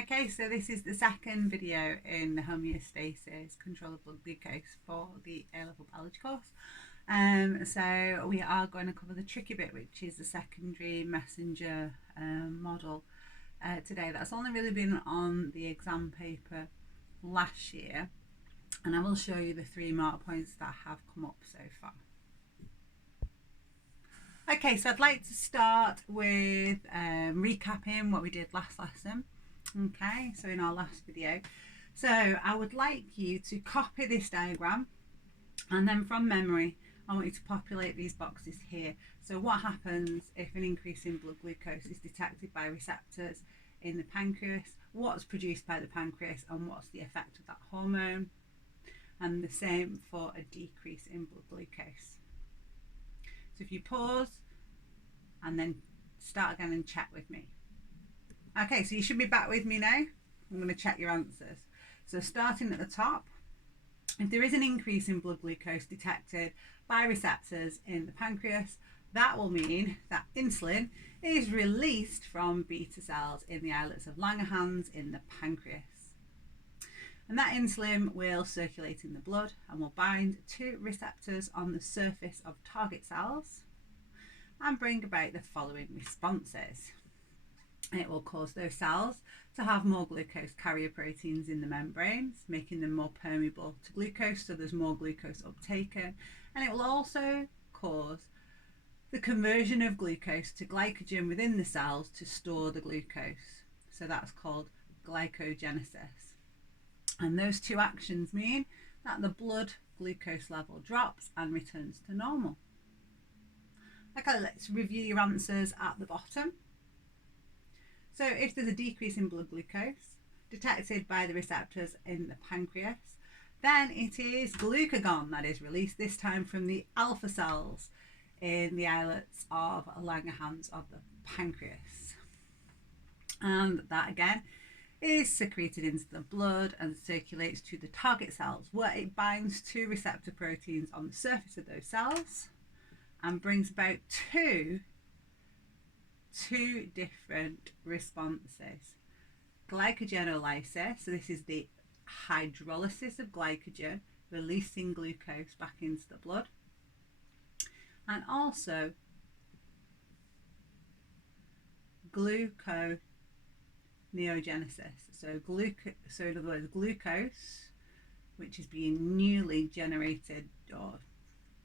Okay, so this is the second video in the homeostasis control of blood glucose for the A-level biology course. So we are going to cover the tricky bit, which is the secondary messenger model today. That's only really been on the exam paper last year, and I will show you the 3 mark points that have come up so far. Okay, so I'd like to start with recapping what we did last lesson. Okay, so in our last video. So I would like you to copy this diagram, and then from memory I want you to populate these boxes here. So what happens if an increase in blood glucose is detected by receptors in the pancreas, what's produced by the pancreas, and what's the effect of that hormone, and the same for a decrease in blood glucose. So if you pause and then start again and check with me. Okay, so you should be back with me now. I'm going to check your answers. So starting at the top, if there is an increase in blood glucose detected by receptors in the pancreas, that will mean that insulin is released from beta cells in the islets of Langerhans in the pancreas. And that insulin will circulate in the blood and will bind to receptors on the surface of target cells and bring about the following responses. It will cause those cells to have more glucose carrier proteins in the membranes, making them more permeable to glucose, so there's more glucose uptaken. And it will also cause the conversion of glucose to glycogen within the cells to store the glucose. So that's called glycogenesis. And those two actions mean that the blood glucose level drops and returns to normal. Okay, let's review your answers at the bottom. So if there's a decrease in blood glucose detected by the receptors in the pancreas, then it is glucagon that is released, this time from the alpha cells in the islets of Langerhans of the pancreas. And that again is secreted into the blood and circulates to the target cells, where it binds to receptor proteins on the surface of those cells and brings about two different responses. Glycogenolysis, so this is the hydrolysis of glycogen, releasing glucose back into the blood, and also gluconeogenesis. So in other words, glucose, which is being newly generated or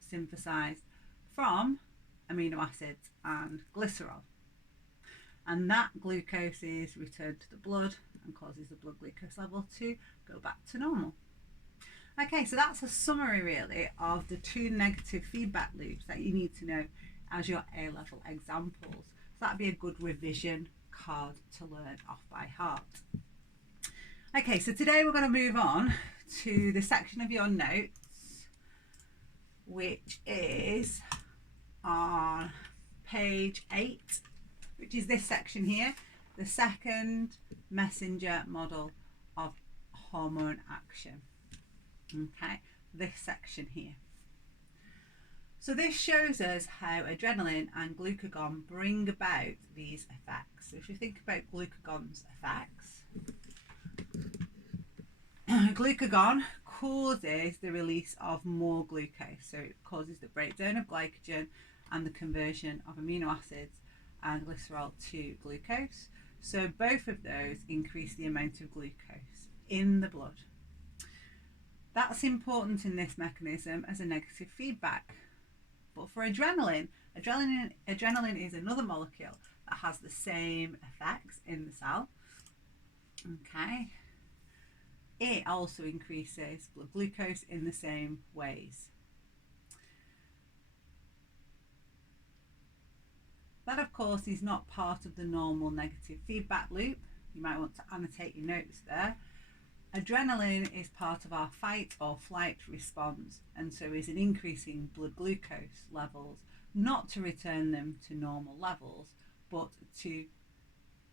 synthesized from amino acids and glycerol. And that glucose is returned to the blood and causes the blood glucose level to go back to normal. Okay, so that's a summary really of the 2 negative feedback loops that you need to know as your A-level examples. So that'd be a good revision card to learn off by heart. Okay, so today we're going to move on to the section of your notes which is on page 8, which is this section here, the second messenger model of hormone action. Okay, this section here. So this shows us how adrenaline and glucagon bring about these effects. So if you think about glucagon's effects, glucagon causes the release of more glucose. So it causes the breakdown of glycogen and the conversion of amino acids and glycerol to glucose. So both of those increase the amount of glucose in the blood. That's important in this mechanism as a negative feedback. But for adrenaline is another molecule that has the same effects in the cell. Okay. It also increases blood glucose in the same ways. That, of course, is not part of the normal negative feedback loop. You might want to annotate your notes there. Adrenaline is part of our fight or flight response, and so is an increase in blood glucose levels, not to return them to normal levels, but to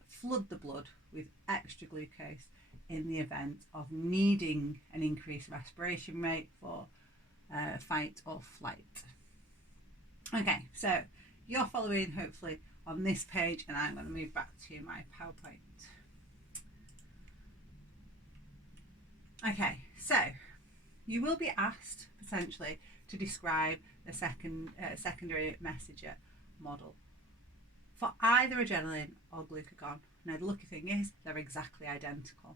flood the blood with extra glucose in the event of needing an increased respiration rate for fight or flight. Okay, so you're following hopefully on this page, and I'm going to move back to my PowerPoint. Okay, so you will be asked potentially to describe the secondary messenger model for either adrenaline or glucagon. Now the lucky thing is they're exactly identical.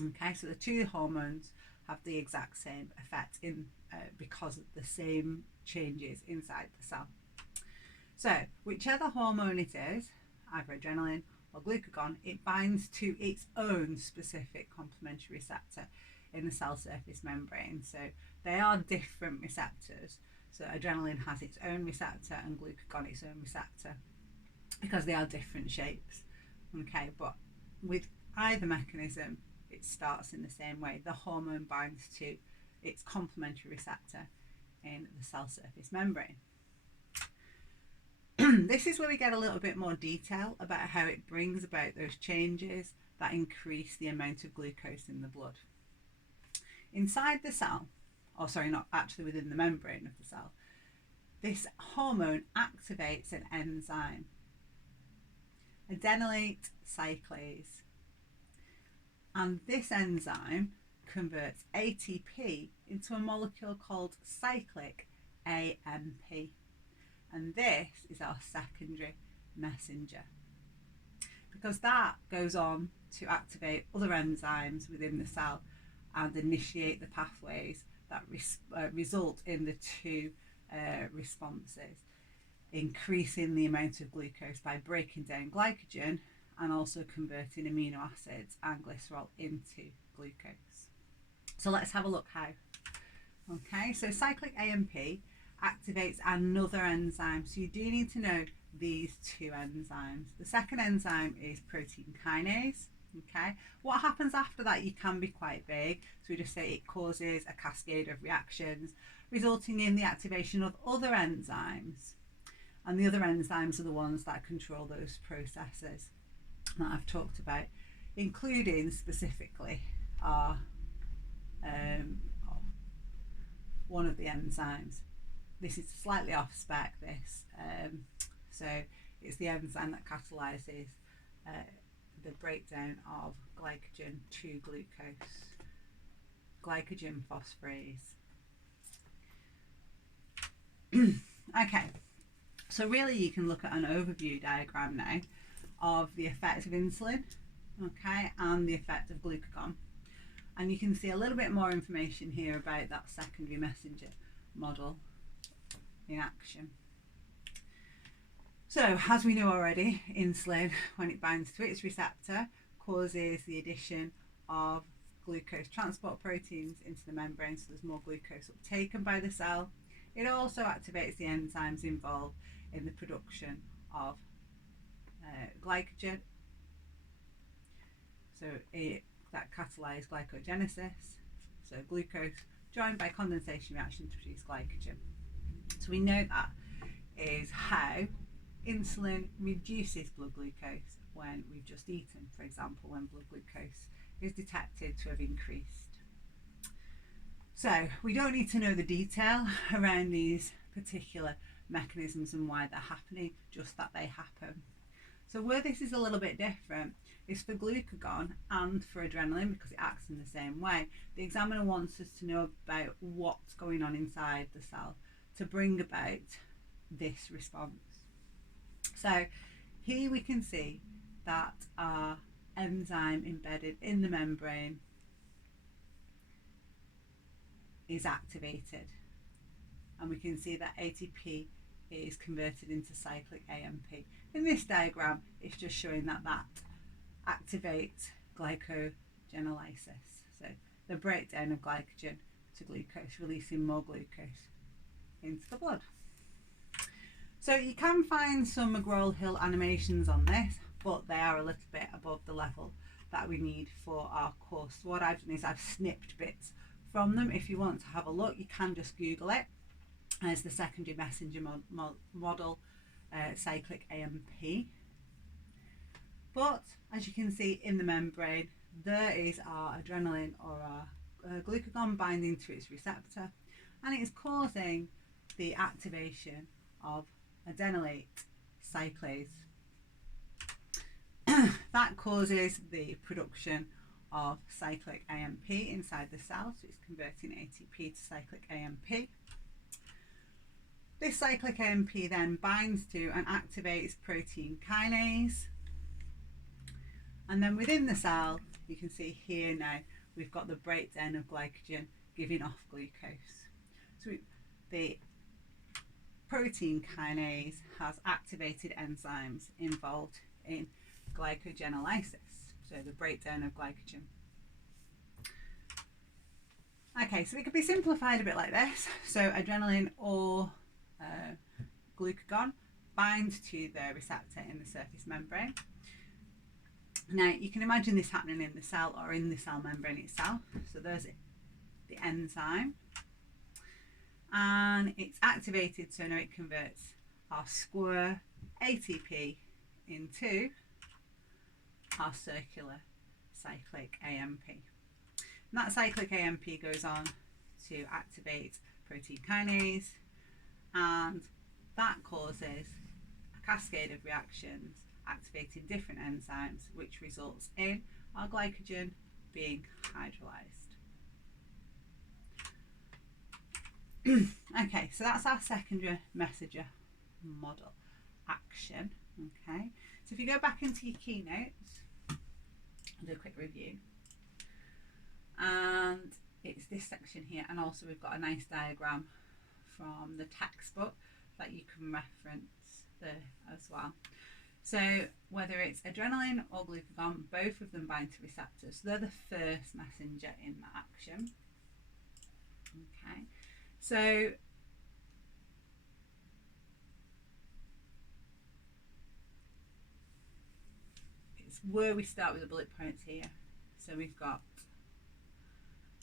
Okay, so the two hormones have the exact same effect because of the same changes inside the cell. So whichever hormone it is, either adrenaline or glucagon, it binds to its own specific complementary receptor in the cell surface membrane. So they are different receptors. So adrenaline has its own receptor and glucagon its own receptor because they are different shapes. Okay, but with either mechanism, it starts in the same way. The hormone binds to its complementary receptor in the cell surface membrane. This is where we get a little bit more detail about how it brings about those changes that increase the amount of glucose in the blood. Inside the cell, or sorry, not actually within the membrane of the cell, this hormone activates an enzyme, adenylate cyclase. And this enzyme converts ATP into a molecule called cyclic AMP. And this is our secondary messenger, because that goes on to activate other enzymes within the cell and initiate the pathways that result in the two responses, increasing the amount of glucose by breaking down glycogen and also converting amino acids and glycerol into glucose. So let's have a look how. Okay, so cyclic AMP activates another enzyme. So you do need to know these two enzymes. The second enzyme is protein kinase. Okay, what happens after that, you can be quite vague. So we just say it causes a cascade of reactions resulting in the activation of other enzymes. And the other enzymes are the ones that control those processes that I've talked about, including specifically our one of the enzymes. This is slightly off spec, this. So it's the enzyme that catalyses the breakdown of glycogen to glucose, glycogen phosphorase. Okay, so really you can look at an overview diagram now of the effect of insulin, okay, and the effect of glucagon. And you can see a little bit more information here about that secondary messenger model in action. So, as we know already, insulin, when it binds to its receptor, causes the addition of glucose transport proteins into the membrane, so there's more glucose uptaken by the cell. It also activates the enzymes involved in the production of glycogen, so that catalyses glycogenesis, so glucose joined by condensation reaction to produce glycogen. So we know that is how insulin reduces blood glucose when we've just eaten, for example, when blood glucose is detected to have increased. So we don't need to know the detail around these particular mechanisms and why they're happening, just that they happen. So where this is a little bit different is for glucagon and for adrenaline, because it acts in the same way. The examiner wants us to know about what's going on inside the cell to bring about this response. So here we can see that our enzyme embedded in the membrane is activated, and we can see that ATP is converted into cyclic AMP. In this diagram, it's just showing that activates glycogenolysis, so the breakdown of glycogen to glucose, releasing more glucose into the blood. So you can find some McGraw-Hill animations on this, but they are a little bit above the level that we need for our course. So what I've done is I've snipped bits from them. If you want to have a look, you can just Google it as the secondary messenger model, cyclic AMP. But as you can see in the membrane, there is our adrenaline or our glucagon binding to its receptor, and it is causing the activation of adenylate cyclase. That causes the production of cyclic AMP inside the cell, so it's converting ATP to cyclic AMP. This cyclic AMP then binds to and activates protein kinase, and then within the cell you can see here now we've got the breakdown of glycogen giving off glucose. So the protein kinase has activated enzymes involved in glycogenolysis, so the breakdown of glycogen. Okay, so it could be simplified a bit like this. So adrenaline or glucagon bind to the receptor in the surface membrane. Now you can imagine this happening in the cell or in the cell membrane itself. So there's the enzyme, and it's activated, so now it converts our square ATP into our circular cyclic AMP. And that cyclic AMP goes on to activate protein kinase, and that causes a cascade of reactions activating different enzymes, which results in our glycogen being hydrolyzed. Okay, so that's our secondary messenger model action. Okay, so if you go back into your keynotes, I'll do a quick review. And it's this section here, and also we've got a nice diagram from the textbook that you can reference there as well. So whether it's adrenaline or glucagon, both of them bind to receptors. So they're the first messenger in the action. Okay, so it's where we start with the bullet points here. So we've got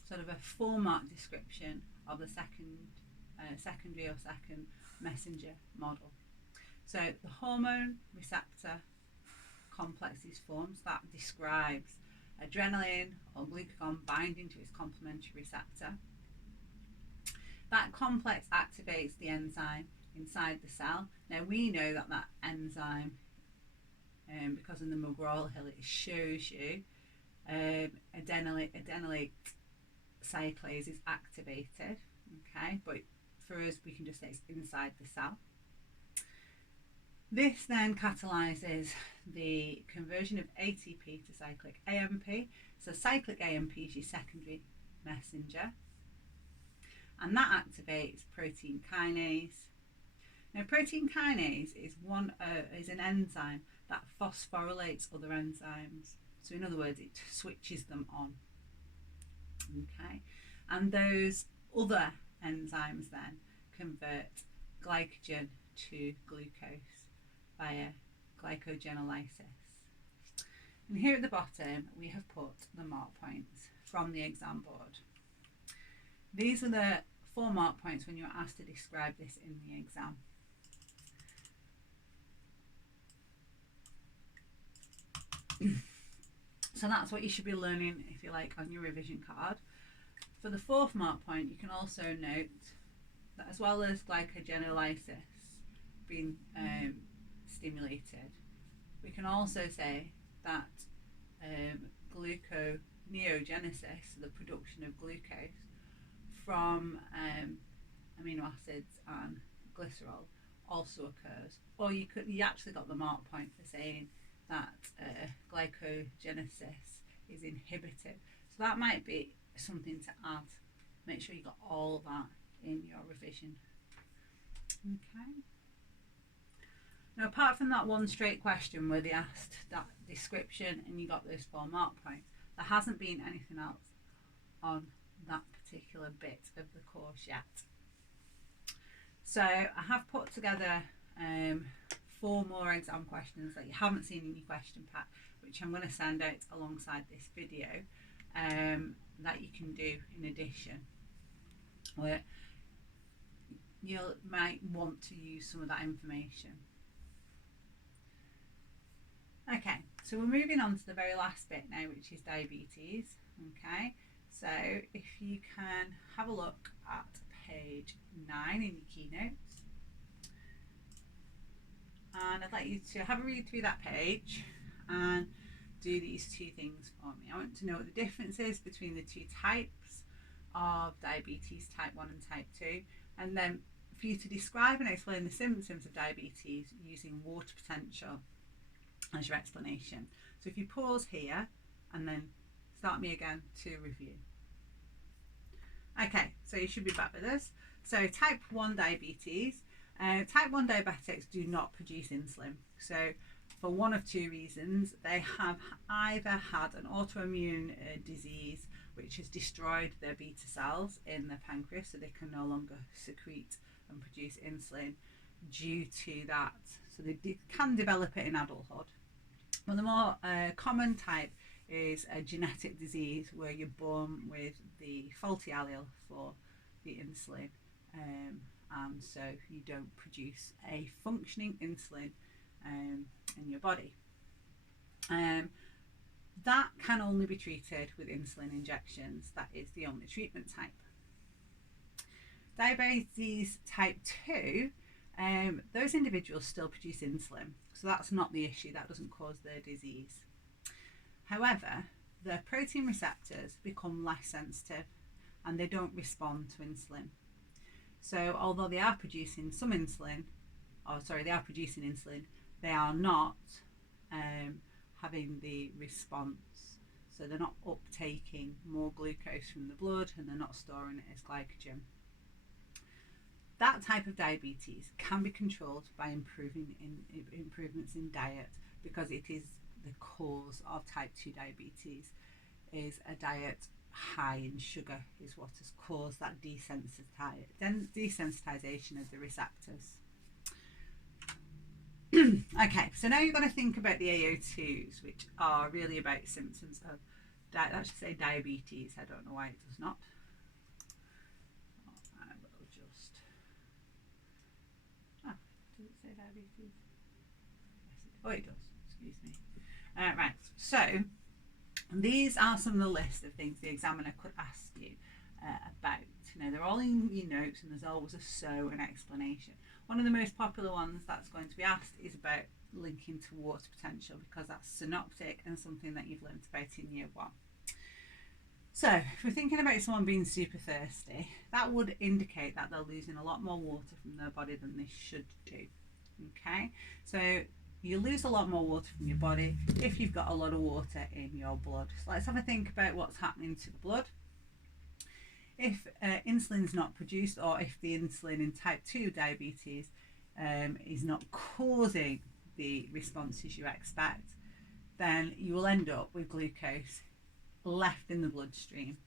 sort of a format description of the secondary or second messenger model. So the hormone receptor complex is formed that describes adrenaline or glucagon binding to its complementary receptor. That complex activates the enzyme inside the cell. Now we know that that enzyme, because in the McGraw-Hill it shows you adenylate cyclase is activated, okay, but for us we can just say it's inside the cell. This then catalyzes the conversion of ATP to cyclic AMP. So cyclic AMP is your secondary messenger, and that activates protein kinase. Now protein kinase is an enzyme that phosphorylates other enzymes. So in other words, it switches them on. Okay, and those other enzymes then convert glycogen to glucose via glycogenolysis. And here at the bottom we have put the mark points from the exam board. These are the 4 mark points when you're asked to describe this in the exam. So that's what you should be learning, if you like, on your revision card. For the 4th mark point, you can also note that as well as glycogenolysis being stimulated, we can also say that gluconeogenesis, so the production of glucose from amino acids and glycerol, also occurs. Or you actually got the mark point for saying that glycogenesis is inhibited. So that might be something to add. Make sure you got all that in your revision. Okay. Now, apart from that one straight question where they asked that description and you got those 4 mark points, there hasn't been anything else on that particular bit of the course yet. So I have put together 4 more exam questions that you haven't seen in your question pack, which I'm going to send out alongside this video, that you can do in addition, where you might want to use some of that information. Okay, so we're moving on to the very last bit now, which is diabetes. Okay, so if you can have a look at page 9 in your keynotes, and I'd like you to have a read through that page and do these two things for me. I want to know what the difference is between the two types of diabetes, type 1 and type 2, and then for you to describe and explain the symptoms of diabetes using water potential as your explanation. So if you pause here and then start me again to review. Okay, so you should be back with us. So type 1 diabetes, type 1 diabetics do not produce insulin. So for one of two reasons, they have either had an autoimmune disease which has destroyed their beta cells in their pancreas, so they can no longer secrete and produce insulin due to that. So they can develop it in adulthood. But the more common type is a genetic disease where you're born with the faulty allele for the insulin, and so you don't produce a functioning insulin in your body. That can only be treated with insulin injections. That is the only treatment type. Diabetes type 2, those individuals still produce insulin, so that's not the issue. That doesn't cause their disease. However, their protein receptors become less sensitive and they don't respond to insulin. So although they are producing some insulin, they are producing insulin, they are not having the response. So they're not uptaking more glucose from the blood and they're not storing it as glycogen. That type of diabetes can be controlled by improvements in diet, because it is the cause of type 2 diabetes. Is a diet high in sugar is what has caused that desensitization of the receptors. Okay, so now you've got to think about the AO2s, which are really about symptoms of that should say diabetes. I don't know why it does not. I will just. Oh, does it say diabetes? Oh, it does. Excuse me. Right. So these are some of the list of things the examiner could ask you about. Now they're all in your notes, and there's always a so and explanation. One of the most popular ones that's going to be asked is about linking to water potential, because that's synoptic and something that you've learned about in year 1. So if we're thinking about someone being super thirsty, that would indicate that they're losing a lot more water from their body than they should do. Okay, so you lose a lot more water from your body if you've got a lot of water in your blood. So let's have a think about what's happening to the blood. If insulin's not produced, or if the insulin in type 2 diabetes is not causing the responses you expect, then you will end up with glucose left in the bloodstream.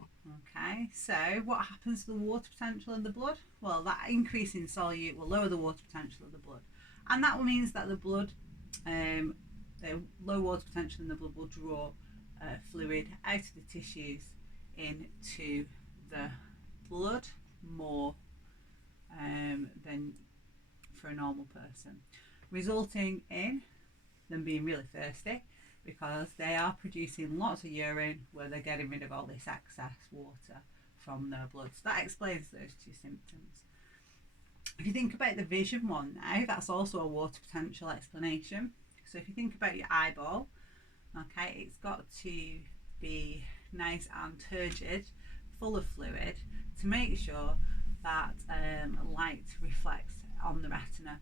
Okay, so what happens to the water potential in the blood? Well, that increase in solute will lower the water potential of the blood, and that means that the blood, the low water potential in the blood will draw fluid out of the tissues into the blood more than for a normal person, resulting in them being really thirsty, because they are producing lots of urine where they're getting rid of all this excess water from their blood. So that explains those two symptoms. If you think about the vision one now, that's also a water potential explanation. So if you think about your eyeball, okay, it's got to be nice and turgid, full of fluid, to make sure that light reflects on the retina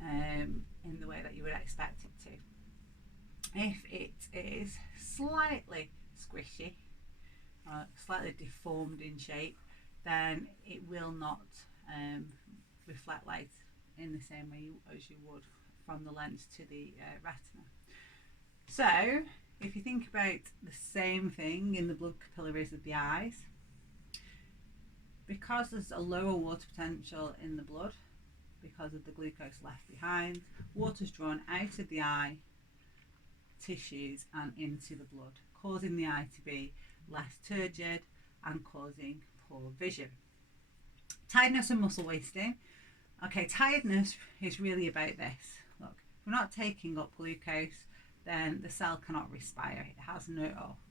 in the way that you would expect it to. If it is slightly squishy, slightly deformed in shape, then it will not reflect light in the same way as you would from the lens to the retina. So if you think about the same thing in the blood capillaries of the eyes, because there's a lower water potential in the blood because of the glucose left behind, water's drawn out of the eye tissues and into the blood, causing the eye to be less turgid and causing poor vision. Tiredness and muscle wasting. Okay, tiredness is really about this. Look, if we're not taking up glucose, then the cell cannot respire.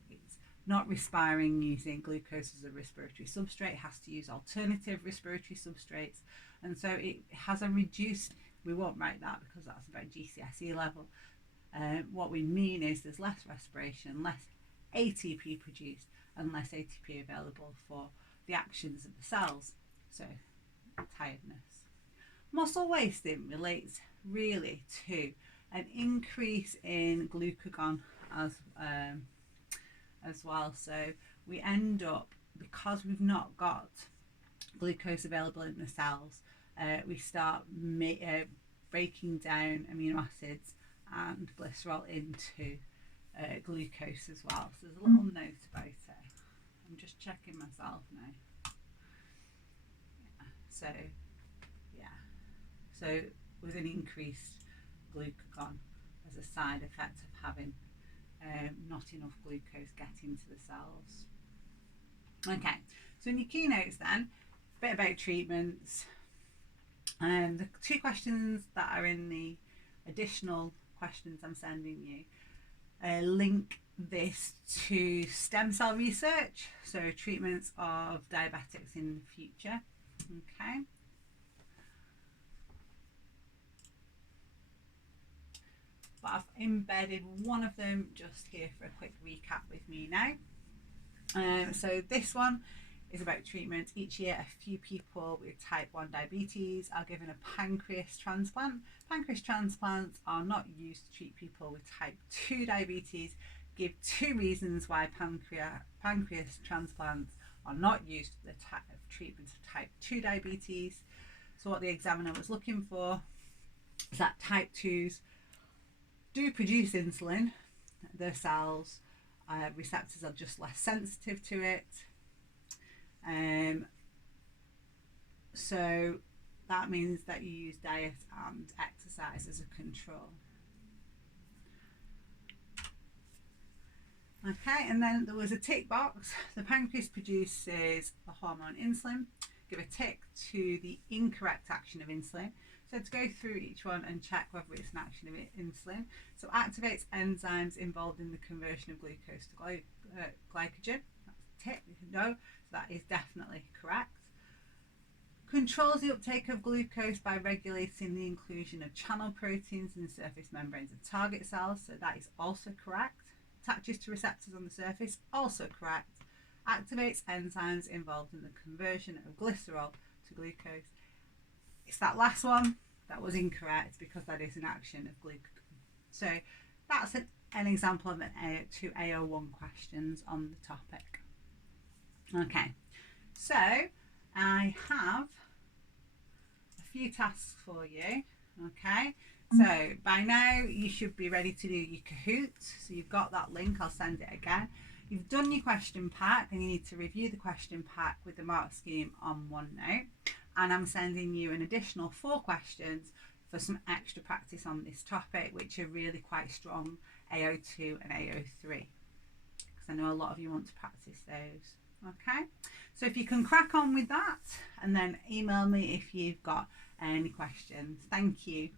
It's not respiring using glucose as a respiratory substrate. It has to use alternative respiratory substrates, and so it has a reduced, we won't write that because that's about GCSE level, What we mean is there's less respiration, less ATP produced, and less ATP available for the actions of the cells. So tiredness. Muscle wasting relates really to an increase in glucagon as well. So we end up, because we've not got glucose available in the cells, we start breaking down amino acids and glycerol into glucose as well. So there's a little note about it. I'm just checking myself now. So yeah, so with an increased glucagon as a side effect of having not enough glucose getting to the cells. Okay, so in your keynotes then, a bit about treatments. The 2 questions that are in the additional questions I'm sending you link this to stem cell research, so treatments of diabetics in the future. Okay. But I've embedded one of them just here for a quick recap with me now. So this one is about treatment. Each year, a few people with type 1 diabetes are given a pancreas transplant. Pancreas transplants are not used to treat people with type 2 diabetes. Give 2 reasons why pancreas transplants are not used for the treatment of type 2 diabetes. So what the examiner was looking for is that type 2s do produce insulin. Their cells receptors are just less sensitive to it. So that means that you use diet and exercise as a control. Okay, and then there was a tick box. The pancreas produces the hormone insulin. Give a tick to the incorrect action of insulin. So to go through each one and check whether it's an action of insulin. So activates enzymes involved in the conversion of glucose to glycogen. That's a tick, you can know. So that is definitely correct. Controls the uptake of glucose by regulating the inclusion of channel proteins in the surface membranes of target cells. So that is also correct. Attaches to receptors on the surface, also correct. Activates enzymes involved in the conversion of glycerol to glucose. It's that last one that was incorrect because that is an action of glucagon. So that's an example of 2 AO1 questions on the topic. Okay, so I have a few tasks for you. Okay, so by now you should be ready to do your Kahoot. So you've got that link, I'll send it again. You've done your question pack and you need to review the question pack with the mark scheme on OneNote. And I'm sending you an additional 4 questions for some extra practice on this topic, which are really quite strong AO2 and AO3, because I know a lot of you want to practice those. Okay, so if you can crack on with that and then email me if you've got any questions. Thank you.